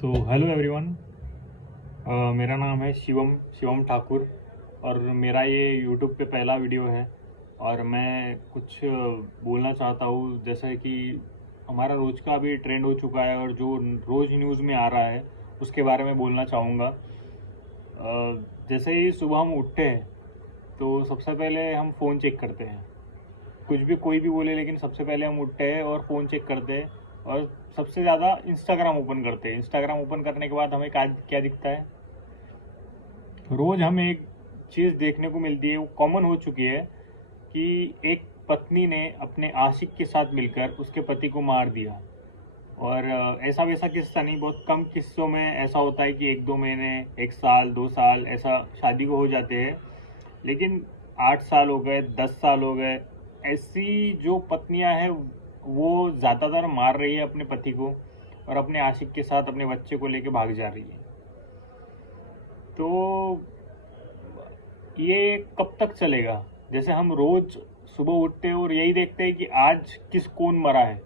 Hello everyone. मेरा नाम है शिवम ठाकुर और मेरा ये यूट्यूब पे पहला वीडियो है। और मैं कुछ बोलना चाहता हूँ, जैसे कि हमारा रोज़ का अभी ट्रेंड हो चुका है और जो रोज़ न्यूज़ में आ रहा है उसके बारे में बोलना चाहूँगा। जैसे ही सुबह हम उठते हैं तो सबसे पहले हम फ़ोन चेक करते हैं। कुछ भी कोई भी बोले, लेकिन सबसे पहले हम उठते हैं और फ़ोन चेक करते हैं और सबसे ज़्यादा इंस्टाग्राम ओपन करते हैं। इंस्टाग्राम ओपन करने के बाद हमें क्या क्या दिखता है, रोज़ हमें एक चीज़ देखने को मिलती है, वो कॉमन हो चुकी है कि एक पत्नी ने अपने आशिक के साथ मिलकर उसके पति को मार दिया। और ऐसा वैसा किस्सा नहीं, बहुत कम किस्सों में ऐसा होता है कि 1-2 महीने, 1 साल, 2 साल ऐसा शादी को हो जाते हैं। लेकिन 8 साल हो गए, 10 साल हो गए, ऐसी जो पत्नियां हैं वो ज़्यादातर मार रही है अपने पति को और अपने आशिक के साथ अपने बच्चे को लेके भाग जा रही है। तो ये कब तक चलेगा? जैसे हम रोज सुबह उठते हैं और यही देखते हैं कि आज कौन मरा है,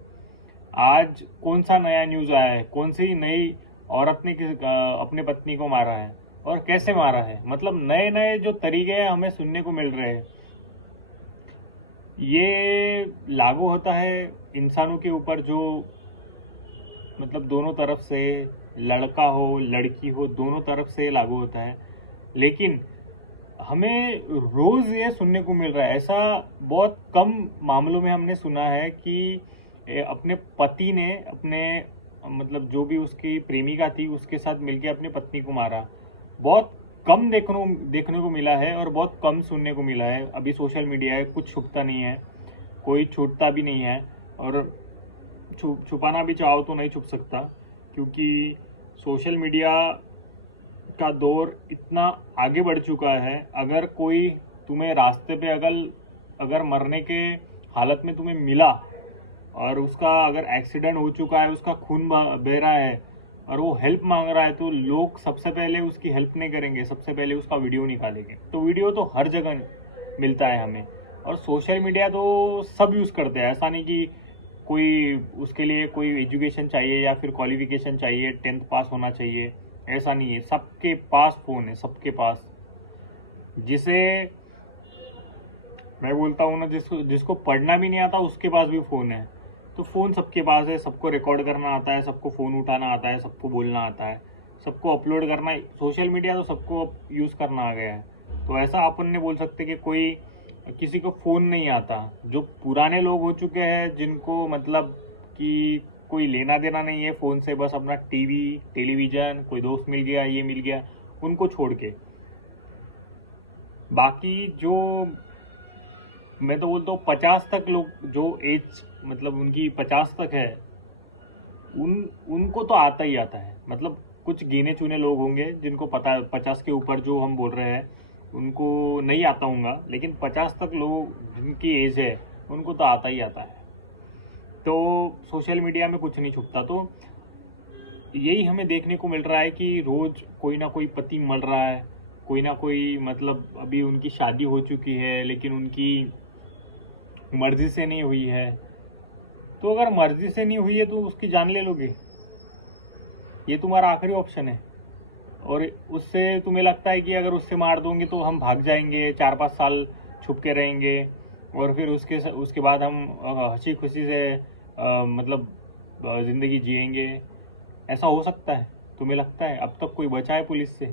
आज कौन सा नया न्यूज़ आया है, कौन सी नई औरत ने अपने पत्नी को मारा है और कैसे मारा है। मतलब नए नए जो तरीके हमें सुनने को मिल रहे हैं। ये लागू होता है इंसानों के ऊपर जो मतलब दोनों तरफ से, लड़का हो लड़की हो, दोनों तरफ से लागू होता है। लेकिन हमें रोज़ ये सुनने को मिल रहा है, ऐसा बहुत कम मामलों में हमने सुना है कि अपने पति ने अपने मतलब जो भी उसकी प्रेमिका थी उसके साथ मिलके अपनी पत्नी को मारा। बहुत कम देखने को मिला है और बहुत कम सुनने को मिला है। अभी सोशल मीडिया है, कुछ छुपता नहीं है, कोई छूटता भी नहीं है और छुपाना भी चाहो तो नहीं छुप सकता, क्योंकि सोशल मीडिया का दौर इतना आगे बढ़ चुका है। अगर कोई तुम्हें रास्ते पे अगर मरने के हालत में तुम्हें मिला और उसका अगर एक्सीडेंट हो चुका है, उसका खून बह रहा है और वो हेल्प मांग रहा है, तो लोग सबसे पहले उसकी हेल्प नहीं करेंगे, सबसे पहले उसका वीडियो निकालेंगे। तो वीडियो तो हर जगह मिलता है हमें, और सोशल मीडिया तो सब यूज़ करते हैं। ऐसा नहीं कि कोई उसके लिए कोई एजुकेशन चाहिए या फिर क्वालिफिकेशन चाहिए, 10th पास होना चाहिए, ऐसा नहीं है। सबके पास फ़ोन है, सबके पास। जिसे मैं बोलता हूँ ना, जिसको पढ़ना भी नहीं आता उसके पास भी फ़ोन है। तो फ़ोन सबके पास है, सबको रिकॉर्ड करना आता है, सबको फ़ोन उठाना आता है, सबको बोलना आता है, सबको अपलोड करना। सोशल मीडिया तो सबको यूज़ करना आ गया है। तो ऐसा अपन ने बोल सकते कि कोई किसी को फ़ोन नहीं आता। जो पुराने लोग हो चुके हैं, जिनको मतलब कि कोई लेना देना नहीं है फ़ोन से, बस अपना टीवी, टेलीविज़न, कोई दोस्त मिल गया, ये मिल गया, उनको छोड़ के बाकी जो, मैं तो बोलता हूँ 50 तक लोग, जो एज मतलब उनकी 50 तक है, उनको तो आता ही आता है। मतलब कुछ गिने चुने लोग होंगे जिनको पता है, 50 के ऊपर जो हम बोल रहे हैं उनको नहीं आता होगा, लेकिन 50 तक लोग जिनकी एज है उनको तो आता ही आता है। तो सोशल मीडिया में कुछ नहीं छुपता। तो यही हमें देखने को मिल रहा है कि रोज कोई ना कोई पति मर रहा है, कोई ना कोई, मतलब अभी उनकी शादी हो चुकी है लेकिन उनकी मर्जी से नहीं हुई है। तो अगर मर्जी से नहीं हुई है तो उसकी जान ले लोगे, ये तुम्हारा आखिरी ऑप्शन है। और उससे तुम्हें लगता है कि अगर उससे मार दोगे तो हम भाग जाएंगे, 4-5 साल छुप के रहेंगे और फिर उसके बाद हम हंसी खुशी से मतलब ज़िंदगी जिएंगे। ऐसा हो सकता है? तुम्हें लगता है अब तक कोई बचा है पुलिस से?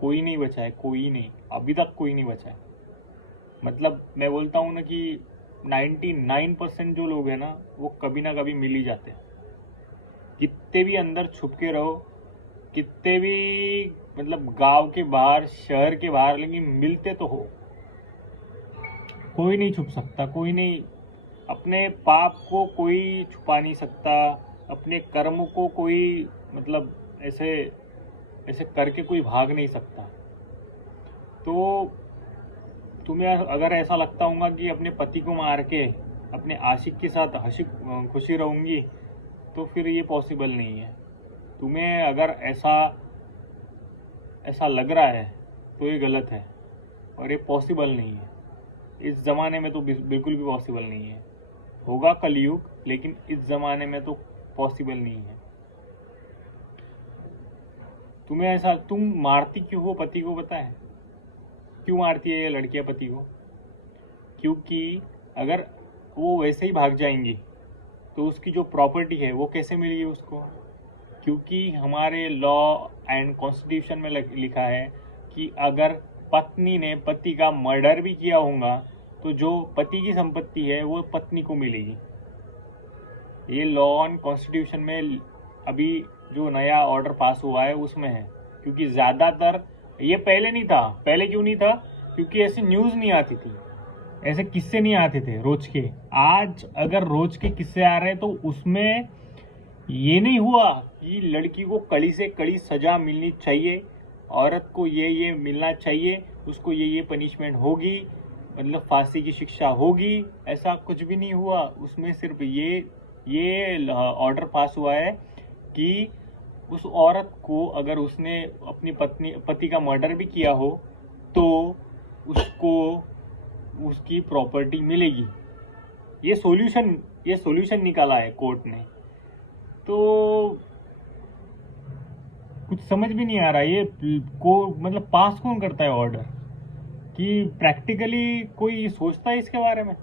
कोई नहीं बचा है, कोई नहीं, अभी तक कोई नहीं बचा है। मतलब मैं बोलता हूँ ना कि 99% जो लोग हैं ना, वो कभी ना कभी मिल ही जाते हैं। कितने भी अंदर छुप के रहो, कितने भी मतलब गांव के बाहर, शहर के बाहर, लेकिन मिलते तो हो। कोई नहीं छुप सकता, कोई नहीं। अपने पाप को कोई छुपा नहीं सकता, अपने कर्म को कोई मतलब ऐसे ऐसे करके कोई भाग नहीं सकता। तो तुम्हें अगर ऐसा लगता होगा कि अपने पति को मार के अपने आशिक के साथ हंसी खुशी रहूंगी, तो फिर ये पॉसिबल नहीं है। तुम्हें अगर ऐसा ऐसा लग रहा है तो ये गलत है और ये पॉसिबल नहीं है। इस ज़माने में तो बिल्कुल भी पॉसिबल नहीं है। होगा कलयुग, लेकिन इस ज़माने में तो पॉसिबल नहीं है। तुम्हें ऐसा, तुम मारती क्यों हो पति को, पता है क्यों मारती है ये लड़कियां पति को? क्योंकि अगर वो वैसे ही भाग जाएंगी तो उसकी जो प्रॉपर्टी है वो कैसे मिलेगी उसको? क्योंकि हमारे लॉ एंड कॉन्स्टिट्यूशन में लिखा है कि अगर पत्नी ने पति का मर्डर भी किया होगा तो जो पति की संपत्ति है वो पत्नी को मिलेगी। ये लॉ एंड कॉन्स्टिट्यूशन में अभी जो नया ऑर्डर पास हुआ है उसमें है। क्योंकि ज़्यादातर ये पहले नहीं था। पहले क्यों नहीं था? क्योंकि ऐसी न्यूज़ नहीं आती थी, ऐसे किस्से नहीं आते थे रोज के। आज अगर रोज के किस्से आ रहे हैं तो उसमें ये नहीं हुआ कि लड़की को कड़ी से कड़ी सजा मिलनी चाहिए, औरत को ये मिलना चाहिए, उसको ये पनिशमेंट होगी, मतलब फांसी की शिक्षा होगी, ऐसा कुछ भी नहीं हुआ। उसमें सिर्फ ये ऑर्डर पास हुआ है कि उस औरत को अगर उसने अपनी पति का मर्डर भी किया हो तो उसको उसकी प्रॉपर्टी मिलेगी। ये सॉल्यूशन निकाला है कोर्ट ने। तो कुछ समझ भी नहीं आ रहा ये को मतलब पास कौन करता है ऑर्डर, कि प्रैक्टिकली कोई सोचता है इसके बारे में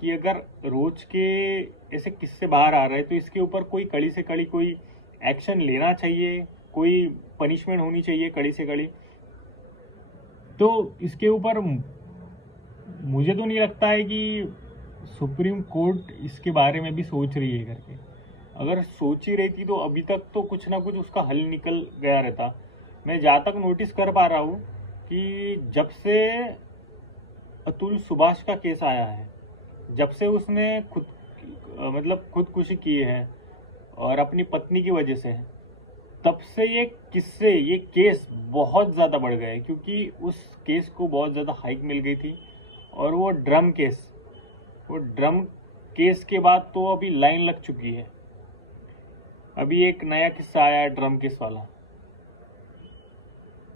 कि अगर रोज के ऐसे किस्से बाहर आ रहे हैं तो इसके ऊपर कोई कड़ी से कड़ी कोई एक्शन लेना चाहिए, कोई पनिशमेंट होनी चाहिए कड़ी से कड़ी। तो इसके ऊपर मुझे तो नहीं लगता है कि सुप्रीम कोर्ट इसके बारे में भी सोच रही है करके। अगर सोच ही रहती तो अभी तक तो कुछ ना कुछ उसका हल निकल गया रहता। मैं जहाँ तक नोटिस कर पा रहा हूँ कि जब से अतुल सुभाष का केस आया है, जब से उसने खुदकुशी की है और अपनी पत्नी की वजह से, तब से ये केस बहुत ज़्यादा बढ़ गए। क्योंकि उस केस को बहुत ज़्यादा हाइक मिल गई थी। और वो ड्रम केस के बाद तो अभी लाइन लग चुकी है। अभी एक नया किस्सा आया है ड्रम केस वाला।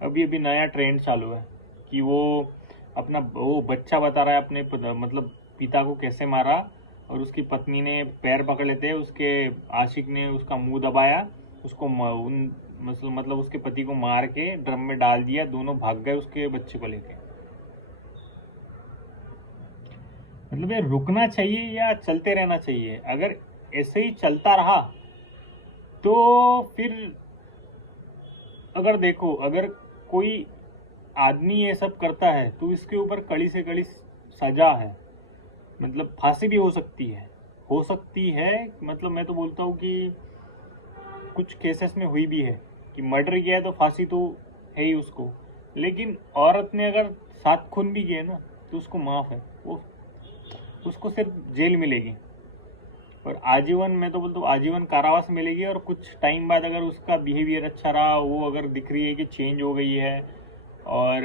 अभी नया ट्रेंड चालू है कि वो बच्चा बता रहा है अपने पिता को कैसे मारा, और उसकी पत्नी ने पैर पकड़ लेते, उसके आशिक ने उसका मुंह दबाया, उसको उसके पति को मार के ड्रम में डाल दिया, दोनों भाग गए उसके बच्चे को लेके। मतलब ये रुकना चाहिए या चलते रहना चाहिए? अगर ऐसे ही चलता रहा तो फिर अगर देखो, अगर कोई आदमी ये सब करता है तो इसके ऊपर कड़ी से कड़ी सजा है, मतलब फांसी भी हो सकती है। मतलब मैं तो बोलता हूँ कि कुछ केसेस में हुई भी है कि मर्डर किया है तो फांसी तो है ही उसको। लेकिन औरत ने अगर 7 खून भी किए ना तो उसको माफ़ है, उसको सिर्फ जेल मिलेगी और आजीवन, मैं तो बोलता हूँ आजीवन कारावास मिलेगी। और कुछ टाइम बाद अगर उसका बिहेवियर अच्छा रहा, वो अगर दिख रही है कि चेंज हो गई है और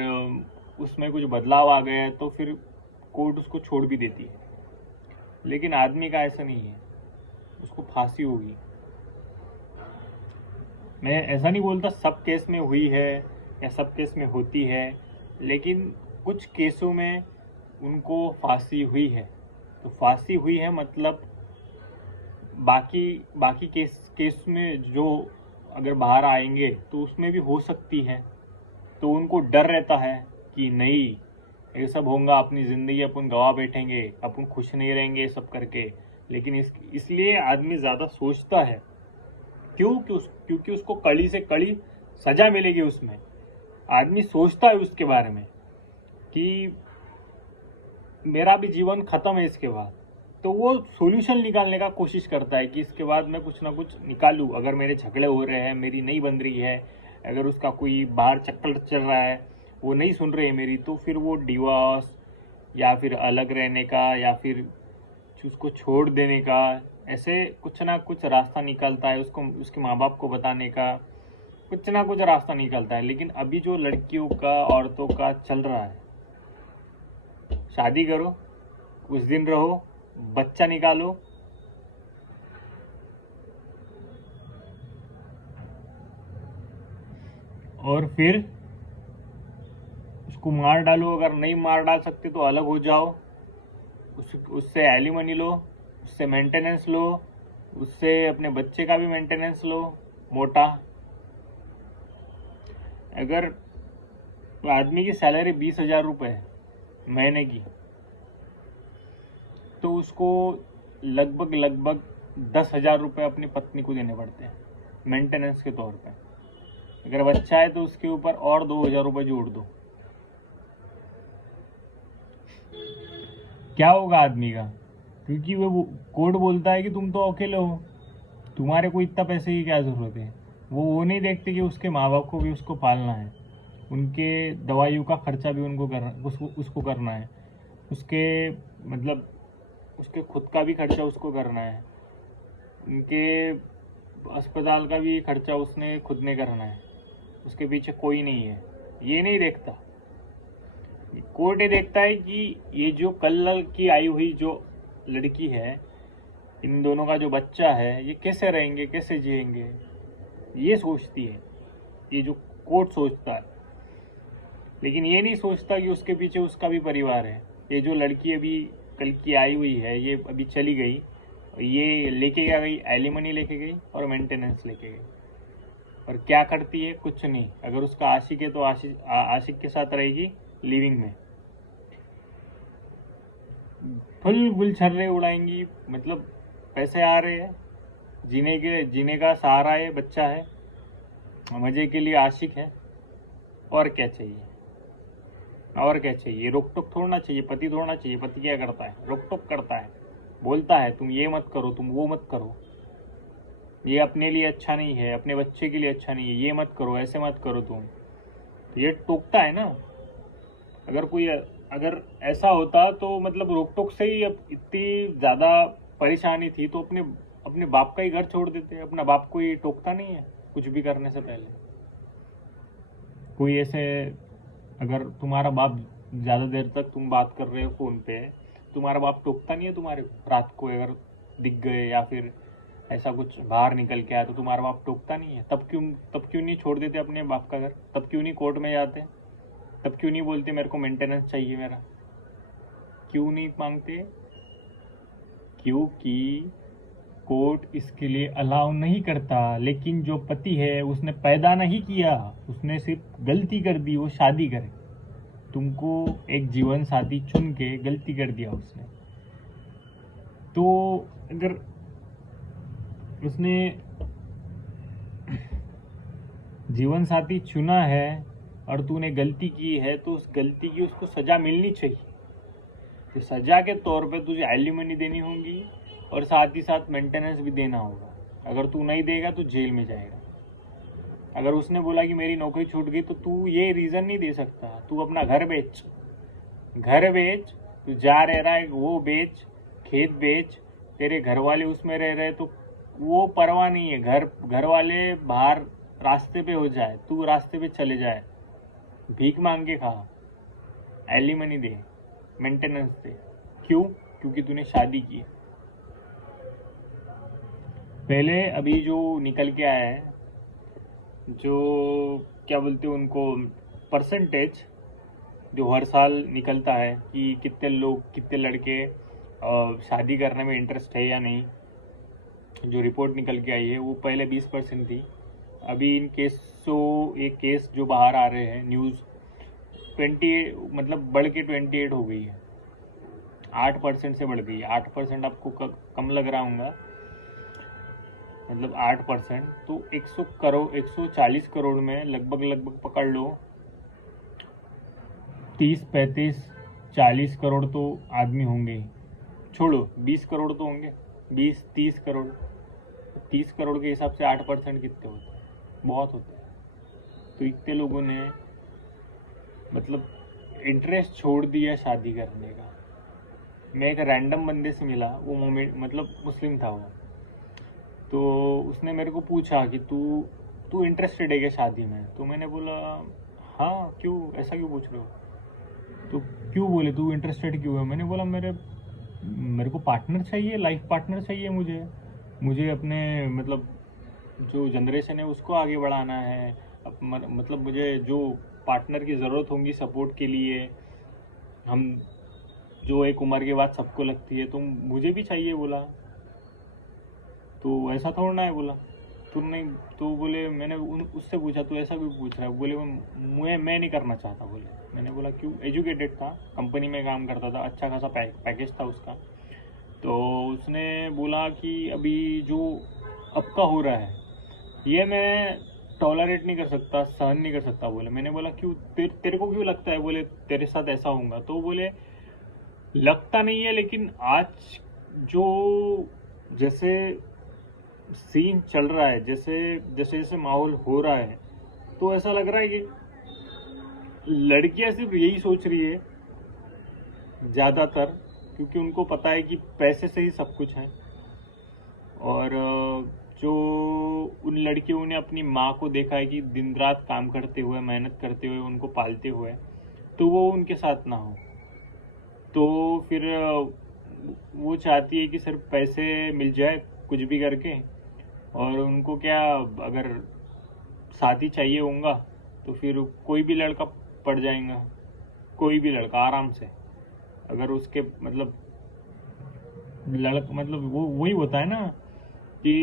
उसमें कुछ बदलाव आ गया है, तो फिर कोर्ट उसको छोड़ भी देती है। लेकिन आदमी का ऐसा नहीं है, उसको फांसी होगी। मैं ऐसा नहीं बोलता सब केस में हुई है या सब केस में होती है, लेकिन कुछ केसों में उनको फांसी हुई है। तो फांसी हुई है मतलब बाकी केस में जो अगर बाहर आएंगे तो उसमें भी हो सकती है। तो उनको डर रहता है कि नहीं ये सब होगा, अपनी ज़िंदगी अपन गवा बैठेंगे, अपन खुश नहीं रहेंगे सब करके। लेकिन इसलिए आदमी ज़्यादा सोचता है। क्योंकि उसको कड़ी से कड़ी सजा मिलेगी। उसमें आदमी सोचता है उसके बारे में कि मेरा भी जीवन खत्म है इसके बाद, तो वो सॉल्यूशन निकालने का कोशिश करता है कि इसके बाद मैं कुछ ना कुछ निकालूं। अगर मेरे झगड़े हो रहे हैं, मेरी नहीं बन रही है, अगर उसका कोई बाहर चक्कर चल रहा है, वो नहीं सुन रहे मेरी, तो फिर वो डिवोर्स या फिर अलग रहने का या फिर उसको छोड़ देने का, ऐसे कुछ ना कुछ रास्ता निकलता है। उसको उसके माँ बाप को बताने का कुछ ना कुछ रास्ता निकलता है। लेकिन अभी जो लड़कियों का, औरतों का चल रहा है, शादी करो, कुछ दिन रहो, बच्चा निकालो, और फिर उसको मार डालो। अगर नहीं मार डाल सकते तो अलग हो जाओ, उससे एलिमनी लो, उससे मेंटेनेंस लो, उससे अपने बच्चे का भी मेंटेनेंस लो मोटा। अगर आदमी की सैलरी 20,000 रुपये है महीने की, तो उसको लगभग 10,000 रुपये अपनी पत्नी को देने पड़ते हैं मेंटेनेंस के तौर पे। अगर बच्चा है तो उसके ऊपर और 2,000 रुपये जोड़ दो, क्या होगा आदमी का? क्योंकि वो कोर्ट बोलता है कि तुम तो अकेले हो, तुम्हारे को इतना पैसे की क्या ज़रूरत है। वो नहीं देखते कि उसके माँ बाप को भी उसको पालना है, उनके दवाइयों का खर्चा भी उनको करना, उसको करना है, उसके मतलब उसके खुद का भी खर्चा उसको करना है, उनके अस्पताल का भी खर्चा उसने खुद ने करना है, उसके पीछे कोई नहीं है। ये नहीं देखता। कोर्ट ये देखता है कि ये जो कल की आई हुई जो लड़की है, इन दोनों का जो बच्चा है, ये कैसे रहेंगे, कैसे जिएंगे, ये सोचती है, ये जो कोर्ट सोचता है। लेकिन ये नहीं सोचता कि उसके पीछे उसका भी परिवार है। ये जो लड़की अभी कल की आई हुई है, ये अभी चली गई, ये लेके क्या गई, एलिमनी लेके गई और मेंटेनेंस लेके गई। और क्या करती है? कुछ नहीं। अगर उसका आशिक है तो आशिक के साथ रहेगी लिविंग में, फुल गुलछर्रे उड़ाएंगी। मतलब पैसे आ रहे हैं, जीने का सहारा है, बच्चा है, मजे के लिए आशिक है, और क्या चाहिए? और क्या चाहिए? रोक टोक थोड़ना चाहिए, पति थोड़ना चाहिए। पति क्या करता है? रोक टोक करता है, बोलता है तुम ये मत करो, तुम वो मत करो, ये अपने लिए अच्छा नहीं है, अपने बच्चे के लिए अच्छा नहीं है, ये मत करो, ऐसे मत करो तुम। ये टोकता है ना। अगर ऐसा होता तो मतलब रोक टोक से ही अब इतनी ज़्यादा परेशानी थी तो अपने बाप का ही घर छोड़ देते। अपना बाप को ये टोकता नहीं है कुछ भी करने से पहले। कोई ऐसे, अगर तुम्हारा बाप ज़्यादा देर तक तुम बात कर रहे हो फ़ोन पे, तुम्हारा बाप टोकता नहीं है तुम्हारे को? रात को अगर दिख गए या फिर ऐसा कुछ बाहर निकल के आया तो तुम्हारा बाप टोकता नहीं है? तब क्यों नहीं छोड़ देते अपने बाप का घर? तब क्यों नहीं कोर्ट में जाते? तब क्यों नहीं बोलते मेरे को मेंटेनेंस चाहिए मेरा? क्यों नहीं मांगते? क्योंकि कोर्ट इसके लिए अलाउ नहीं करता। लेकिन जो पति है उसने पैदा नहीं किया, उसने सिर्फ गलती कर दी, वो शादी करे, तुमको एक जीवन साथी चुन के गलती कर दिया उसने। तो अगर उसने जीवन साथी चुना है और तूने गलती की है तो उस गलती की उसको सज़ा मिलनी चाहिए। तो सज़ा के तौर पे तुझे एलिमनी देनी होगी और साथ ही साथ मेंटेनेंस भी देना होगा। अगर तू नहीं देगा तो जेल में जाएगा। अगर उसने बोला कि मेरी नौकरी छूट गई तो तू ये रीज़न नहीं दे सकता। तू अपना घर बेच, तू जा रह रहा है वो बेच, खेत बेच, तेरे घर वाले उसमें रह रहे तो वो परवाह नहीं है। घर वाले बाहर रास्ते पे हो जाए, तू रास्ते पे चले जाए, भीख मांग के खा, एलिमनी दे, मेंटेनेंस दे। क्यों? क्योंकि तूने शादी की है। पहले अभी जो निकल के आया है, जो क्या बोलते हैं उनको, परसेंटेज जो हर साल निकलता है कि कितने लड़के शादी करने में इंटरेस्ट है या नहीं, जो रिपोर्ट निकल के आई है वो पहले 20% थी। अभी ये केस जो बाहर आ रहे हैं न्यूज़, 28 मतलब बढ़ के 28 हो गई है, 8% से बढ़ गई है। 8% आपको कम लग रहा होगा, मतलब 8%। तो 140 करोड़ में लगभग पकड़ लो 30, 35, 40 करोड़ तो आदमी होंगे। छोड़ो 20 करोड़ तो होंगे, 20-30 करोड़। 30 करोड़ के हिसाब से 8% कितने होते हैं? बहुत होते हैं। तो इतने लोगों ने मतलब इंटरेस्ट छोड़ दिया शादी करने का। मैं एक रैंडम बंदे से मिला, वो मतलब मुस्लिम था वो, तो उसने मेरे को पूछा कि तू इंटरेस्टेड है क्या शादी में? तो मैंने बोला हाँ, क्यों, ऐसा क्यों पूछ रहे हो? तो क्यों बोले तू इंटरेस्टेड क्यों है? मैंने बोला मेरे को पार्टनर चाहिए, लाइफ पार्टनर चाहिए मुझे अपने मतलब जो जनरेशन है उसको आगे बढ़ाना है। मतलब मुझे जो पार्टनर की ज़रूरत होगी सपोर्ट के लिए, हम जो एक उम्र के बाद सबको लगती है, तो मुझे भी चाहिए बोला। तो ऐसा थोड़ा है बोला। तुमने तो बोले, मैंने उससे पूछा तू ऐसा क्यों पूछ रहा है? बोले मैं नहीं करना चाहता। बोले, मैंने बोला क्यों? एजुकेटेड था, कंपनी में काम करता था, अच्छा खासा पैकेज था उसका। तो उसने बोला कि अभी जो अब का हो रहा है ये मैं टॉलरेट नहीं कर सकता, सहन नहीं कर सकता। बोले, मैंने बोला क्यों? तेरे को क्यों लगता है? बोले, तेरे साथ ऐसा होगा। तो बोले, लगता नहीं है, लेकिन आज जो जैसे सीन चल रहा है, जैसे जैसे जैसे माहौल हो रहा है, तो ऐसा लग रहा है कि लड़कियां सिर्फ यही सोच रही है ज़्यादातर, क्योंकि उनको पता है कि पैसे से ही सब कुछ है। और जो उन लड़कियों ने अपनी माँ को देखा है कि दिन रात काम करते हुए, मेहनत करते हुए, उनको पालते हुए, तो वो उनके साथ ना हो, तो फिर वो चाहती है कि सिर्फ पैसे मिल जाए कुछ भी करके। और उनको क्या, अगर शादी चाहिए होगा तो फिर कोई भी लड़का पड़ जाएगा, कोई भी लड़का आराम से। अगर उसके मतलब मतलब वो वही होता है ना कि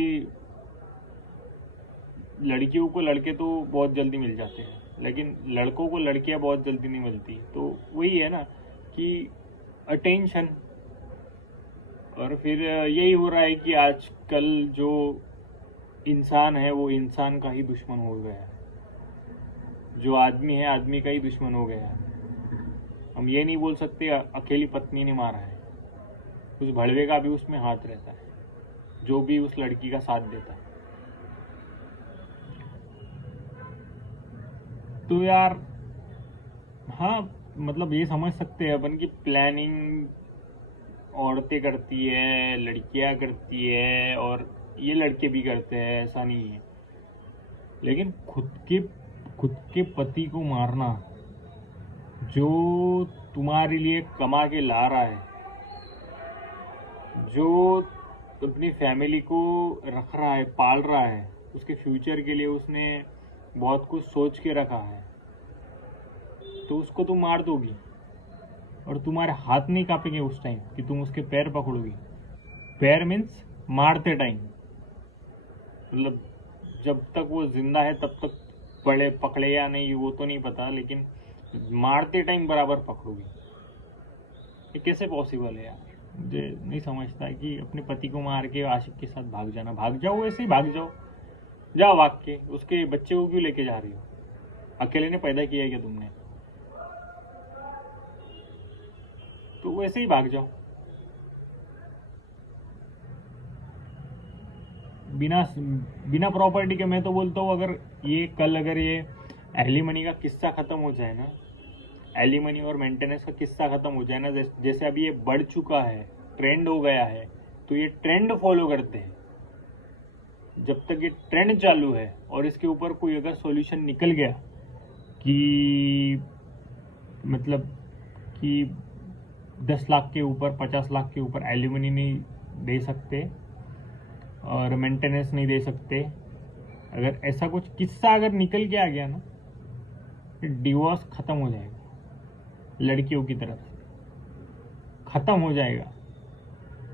लड़कियों को लड़के तो बहुत जल्दी मिल जाते हैं, लेकिन लड़कों को लड़कियां बहुत जल्दी नहीं मिलती। तो वही है ना कि अटेंशन। और फिर यही हो रहा है कि आजकल जो इंसान है वो इंसान का ही दुश्मन हो गया है, जो आदमी है आदमी का ही दुश्मन हो गया है। हम ये नहीं बोल सकते अकेली पत्नी ने मारा है, उस भड़वे का भी उसमें हाथ रहता है, जो भी उस लड़की का साथ देता है। तो यार, हाँ, मतलब ये समझ सकते हैं अपन की प्लानिंग औरतें करती है, लड़कियां करती है, और ये लड़के भी करते हैं, ऐसा नहीं है। लेकिन खुद के पति को मारना, जो तुम्हारे लिए कमा के ला रहा है, जो अपनी फैमिली को रख रहा है, पाल रहा है, उसके फ्यूचर के लिए उसने बहुत कुछ सोच के रखा है, तो उसको तुम मार दोगी और तुम्हारे हाथ नहीं कांपेंगे उस टाइम कि तुम उसके पैर पकड़ोगी। पैर मीन्स मारते टाइम, मतलब जब तक वो जिंदा है तब तक पकड़े या नहीं वो तो नहीं पता, लेकिन मारते टाइम बराबर पकड़ोगी। ये कैसे पॉसिबल है यार? मुझे नहीं समझता कि अपने पति को मार के आशिक के साथ भाग जाना। भाग जाओ, ऐसे ही भाग जाओ, जाओ भाग के। उसके बच्चे को क्यों लेके जा रही हो? अकेले ने पैदा किया है क्या तुमने? तो वैसे ही भाग जाओ, बिना बिना प्रॉपर्टी के। मैं तो बोलता हूँ अगर ये एलिमनी का किस्सा खत्म हो जाए ना, एलिमनी और मेंटेनेंस का किस्सा खत्म हो जाए ना, जैसे अभी ये बढ़ चुका है, ट्रेंड हो गया है, तो ये ट्रेंड फॉलो करते हैं। जब तक ये ट्रेंड चालू है और इसके ऊपर कोई अगर सॉल्यूशन निकल गया कि मतलब कि 10 लाख के ऊपर, 50 लाख के ऊपर एलिमनी नहीं दे सकते और मेंटेनेंस नहीं दे सकते, अगर ऐसा कुछ किस्सा अगर निकल के आ गया ना, फिर डिवोर्स खत्म हो जाएगा, लड़कियों की तरफ से खत्म हो जाएगा।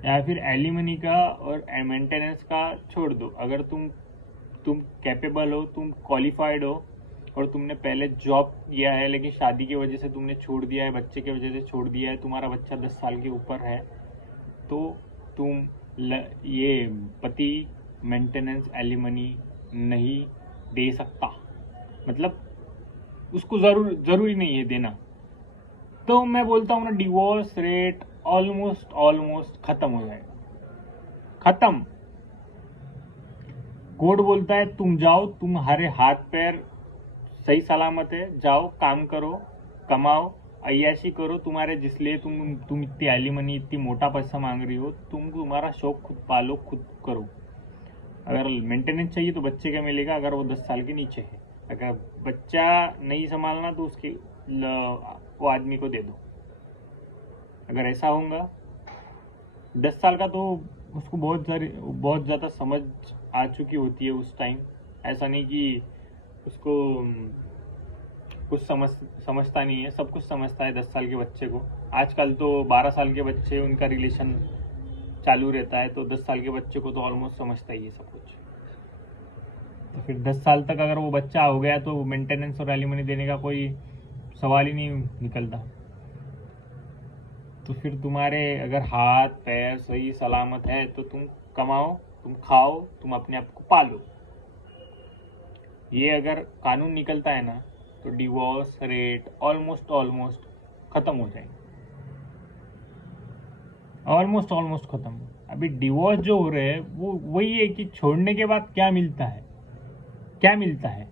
या फिर एलिमनी का और मेंटेनेंस का छोड़ दो, अगर तुम कैपेबल हो, तुम क्वालिफाइड हो और तुमने पहले जॉब किया है, लेकिन शादी की वजह से तुमने छोड़ दिया है, बच्चे की वजह से छोड़ दिया है, तुम्हारा बच्चा 10 साल के ऊपर है, तो तुम ये पति मेंटेनेंस एलिमनी नहीं दे सकता, मतलब उसको ज़रूरी नहीं है देना। तो मैं बोलता हूँ ना, डिवोर्स रेट ऑलमोस्ट खत्म हो जाएगा, खत्म। कोड बोलता है तुम जाओ, तुम्हारे हाथ पैर सही सलामत है, जाओ काम करो, कमाओ, अय्याशी करो, तुम्हारे जिसलिए तुम इतनी एलिमनी, इतनी मोटा पैसा मांग रही हो, तुम तुम्हारा शौक खुद पालो, खुद करो। अगर मेंटेनेंस चाहिए तो बच्चे का मिलेगा, अगर वो 10 साल के नीचे है। अगर बच्चा नहीं संभालना तो उसके वो आदमी को दे दो। अगर ऐसा होगा 10 साल का, तो उसको बहुत ज़्यादा समझ आ चुकी होती है उस टाइम। ऐसा नहीं कि उसको कुछ समझता नहीं है, सब कुछ समझता है 10 साल के बच्चे को। आजकल तो 12 साल के बच्चे, उनका रिलेशन चालू रहता है, तो 10 साल के बच्चे को तो ऑलमोस्ट समझता ही है सब कुछ। तो फिर 10 साल तक अगर वो बच्चा हो गया तो मेंटेनेंस और एलिमनी देने का कोई सवाल ही नहीं निकलता। तो फिर तुम्हारे अगर हाथ पैर सही सलामत है तो तुम कमाओ, तुम खाओ, तुम अपने आप को पालो। ये अगर कानून निकलता है ना तो डिवोर्स रेट ऑलमोस्ट खत्म हो जाएंगे, ऑलमोस्ट खत्म। अभी डिवोर्स जो हो रहे हैं वो वही है कि छोड़ने के बाद क्या मिलता है, क्या मिलता है।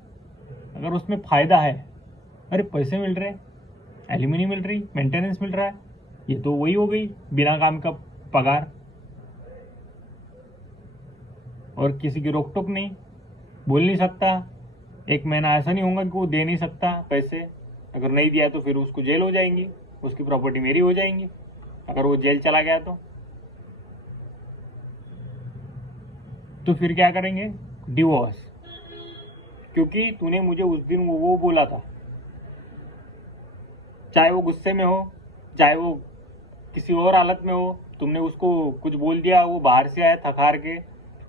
अगर उसमें फायदा है, अरे पैसे मिल रहे, एलिमनी मिल रही, मेंटेनेंस मिल रहा है, ये तो वही हो गई बिना काम का पगार, और किसी की रोक टोक नहीं, बोल नहीं सकता। एक महीना ऐसा नहीं होगा कि वो दे नहीं सकता पैसे, अगर नहीं दिया तो फिर उसको जेल हो जाएंगी, उसकी प्रॉपर्टी मेरी हो जाएंगी अगर वो जेल चला गया तो फिर क्या करेंगे, डिवोर्स। क्योंकि तूने मुझे उस दिन वो बोला था, चाहे वो गुस्से में हो, चाहे वो किसी और हालत में हो, तुमने उसको कुछ बोल दिया, वो बाहर से आया थक हार के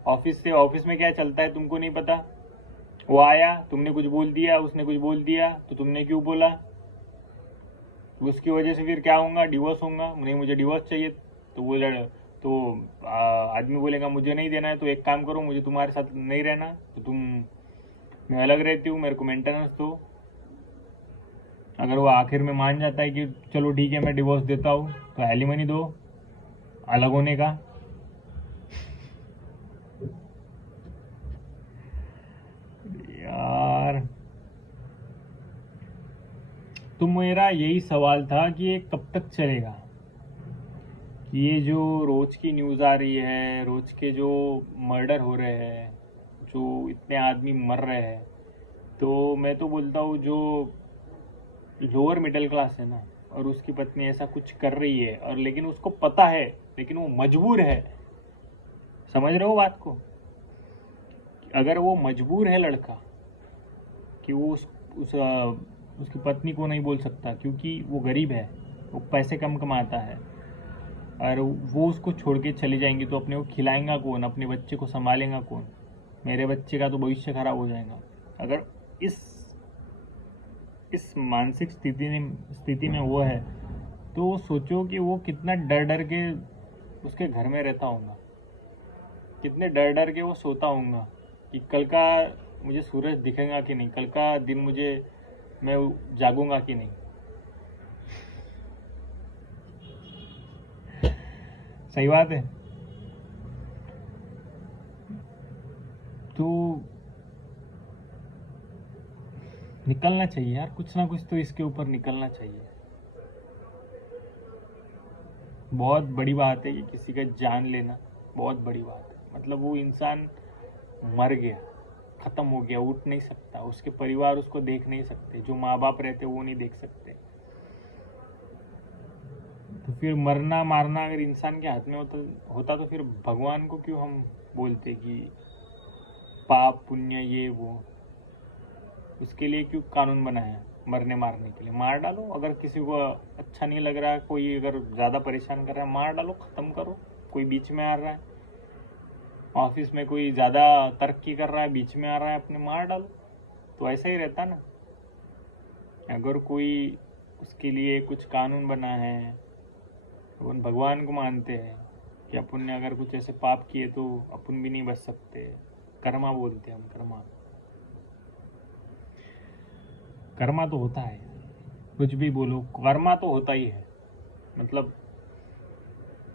ऑफिस से, ऑफिस में क्या चलता है तुमको नहीं पता, वो आया, तुमने कुछ बोल दिया, उसने कुछ बोल दिया, तो तुमने क्यों बोला, उसकी वजह से फिर क्या होगा, डिवोर्स होगा। नहीं मुझे डिवोर्स चाहिए, तो वो आदमी बोलेगा मुझे नहीं देना है, तो एक काम करो, मुझे तुम्हारे साथ नहीं रहना, तो मैं अलग रहती हूँ, मेरे को मेंटेनेंस दो। अगर वो आखिर में मान जाता है कि चलो ठीक है मैं डिवोर्स देता हूँ, तो एलिमनी दो अलग होने का। यार तो मेरा यही सवाल था कि ये कब तक चलेगा, कि ये जो रोज की न्यूज़ आ रही है, रोज के जो मर्डर हो रहे हैं, जो इतने आदमी मर रहे हैं, तो मैं तो बोलता हूँ जो लोअर मिडिल क्लास है ना, और उसकी पत्नी ऐसा कुछ कर रही है, और लेकिन उसको पता है, लेकिन वो मजबूर है, समझ रहे हो बात को, अगर वो मजबूर है लड़का कि वो उसकी पत्नी को नहीं बोल सकता क्योंकि वो गरीब है, वो पैसे कम कमाता है, और वो उसको छोड़ के चली जाएंगी तो अपने को खिलाएंगा कौन, अपने बच्चे को संभालेगा कौन, मेरे बच्चे का तो भविष्य खराब हो जाएगा। अगर इस मानसिक स्थिति में वो है, तो सोचो कि वो कितना डर डर के उसके घर में रहता होगा, कितने डर डर के वो सोता होगा कि कल का मुझे सूरज दिखेगा कि नहीं, कल का दिन मैं जागूंगा कि नहीं। सही बात है। तो निकलना चाहिए यार, कुछ ना कुछ तो इसके ऊपर निकलना चाहिए। बहुत बड़ी बात है कि किसी का जान लेना, बहुत बड़ी बात है। मतलब वो इंसान मर गया, खत्म हो गया, उठ नहीं सकता, उसके परिवार उसको देख नहीं सकते, जो माँ बाप रहते वो नहीं देख सकते। तो फिर मरना मारना अगर इंसान के हाथ में होता तो फिर भगवान को क्यों हम बोलते कि पाप पुण्य ये वो, उसके लिए क्यों कानून बनाया, मरने मारने के लिए। मार डालो, अगर किसी को अच्छा नहीं लग रहा, कोई अगर ज़्यादा परेशान कर रहा है, मार डालो, ख़त्म करो। कोई बीच में आ रहा है, ऑफिस में कोई ज़्यादा तरक्की कर रहा है, बीच में आ रहा है, अपने मार डालो। तो ऐसा ही रहता ना। अगर कोई उसके लिए कुछ कानून बना है, अपन भगवान को मानते हैं कि अपन ने अगर कुछ ऐसे पाप किए तो अपन भी नहीं बच सकते, कर्मा बोलते हैं हम, कर्मा तो होता है, कुछ भी बोलो कर्मा तो होता ही है। मतलब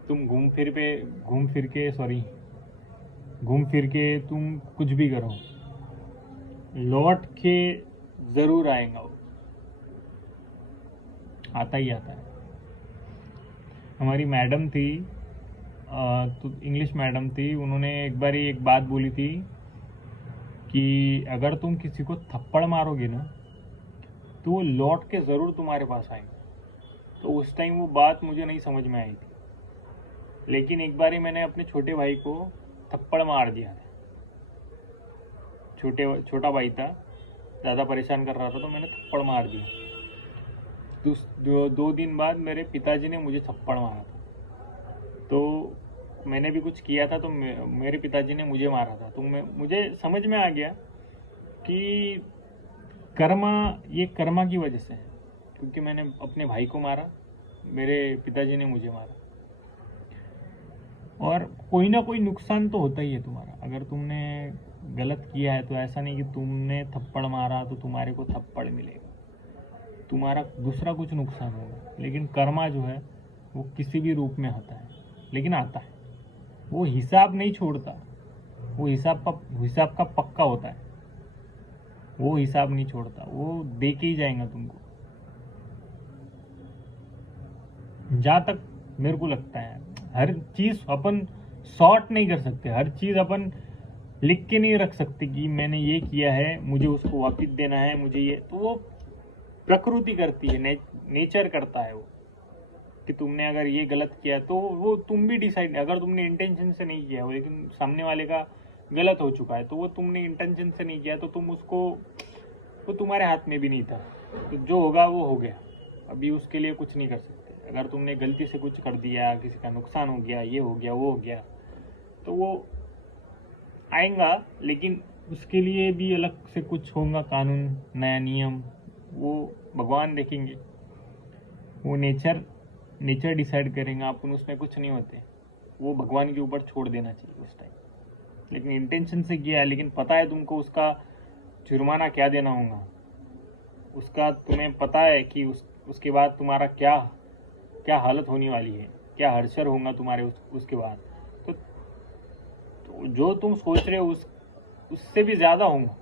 तुम घूम फिर के तुम कुछ भी करो, लौट के जरूर आएगा, वो आता ही आता है। हमारी मैडम थी, तो इंग्लिश मैडम थी, उन्होंने एक बार एक बात बोली थी कि अगर तुम किसी को थप्पड़ मारोगे ना तो वो लौट के ज़रूर तुम्हारे पास आएगा। तो उस टाइम वो बात मुझे नहीं समझ में आई थी, लेकिन एक बार ही मैंने अपने छोटे भाई को थप्पड़ मार दिया था। छोटा भाई था, ज़्यादा परेशान कर रहा था, तो मैंने थप्पड़ मार दिया। दो दिन बाद मेरे पिताजी ने मुझे थप्पड़ मारा था। तो मैंने भी कुछ किया था, तो मेरे पिताजी ने मुझे मारा था। तो मुझे समझ में आ गया कि कर्मा, ये कर्मा की वजह से है, क्योंकि मैंने अपने भाई को मारा, मेरे पिताजी ने मुझे मारा, और कोई ना कोई नुकसान तो होता ही है तुम्हारा। अगर तुमने गलत किया है तो ऐसा नहीं कि तुमने थप्पड़ मारा तो तुम्हारे को थप्पड़ मिलेगा, तुम्हारा दूसरा कुछ नुकसान होगा। लेकिन कर्मा जो है वो किसी भी रूप में आता है, लेकिन आता है, वो हिसाब नहीं छोड़ता, वो हिसाब का पक्का होता है, वो हिसाब नहीं छोड़ता, वो दे के ही जाएगा तुमको। जहाँ तक मेरे को लगता है हर चीज़ अपन सॉर्ट नहीं कर सकते, हर चीज़ अपन लिख के नहीं रख सकते कि मैंने ये किया है, मुझे उसको वापस देना है, मुझे ये, तो वो प्रकृति करती है, नेचर करता है वो, कि तुमने अगर ये गलत किया तो वो तुम भी डिसाइड, अगर तुमने इंटेंशन से नहीं किया हो लेकिन सामने वाले का गलत हो चुका है, तो वो तुमने इंटेंशन से नहीं किया तो तुम उसको, वो तुम्हारे हाथ में भी नहीं था, तो जो होगा वो हो गया, अभी उसके लिए कुछ नहीं कर सकते। अगर तुमने गलती से कुछ कर दिया, किसी का नुकसान हो गया, ये हो गया, वो हो गया, तो वो आएगा, लेकिन उसके लिए भी अलग से कुछ होगा कानून, नया नियम, वो भगवान देखेंगे, वो नेचर डिसाइड करेंगे, अपन उसमें कुछ नहीं होते, वो भगवान के ऊपर छोड़ देना चाहिए उस टाइम। लेकिन इंटेंशन से किया है, लेकिन पता है तुमको उसका जुर्माना क्या देना होगा, उसका तुम्हें पता है कि उसके बाद तुम्हारा क्या हालत होने वाली है, क्या हर्षर होगा तुम्हारे उसके बाद, तो जो तुम सोच रहे हो उससे भी ज़्यादा होगा।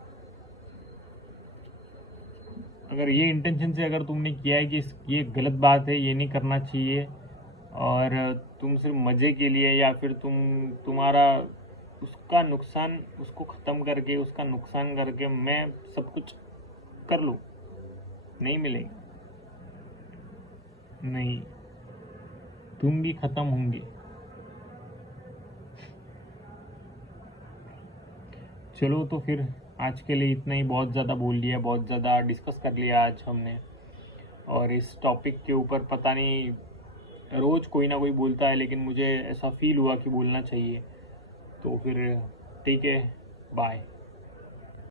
अगर ये इंटेंशन से अगर तुमने किया है कि ये गलत बात है, ये नहीं करना चाहिए, और तुम सिर्फ मज़े के लिए, या फिर तुम्हारा उसका नुकसान, उसको ख़त्म करके, उसका नुकसान करके मैं सब कुछ कर लूँ, नहीं मिलेगा, नहीं, तुम भी ख़त्म होंगे। चलो तो फिर आज के लिए इतना ही, बहुत ज़्यादा बोल लिया, बहुत ज़्यादा डिस्कस कर लिया आज हमने, और इस टॉपिक के ऊपर पता नहीं रोज़ कोई ना कोई बोलता है, लेकिन मुझे ऐसा फील हुआ कि बोलना चाहिए, तो फिर ठीक है, बाय।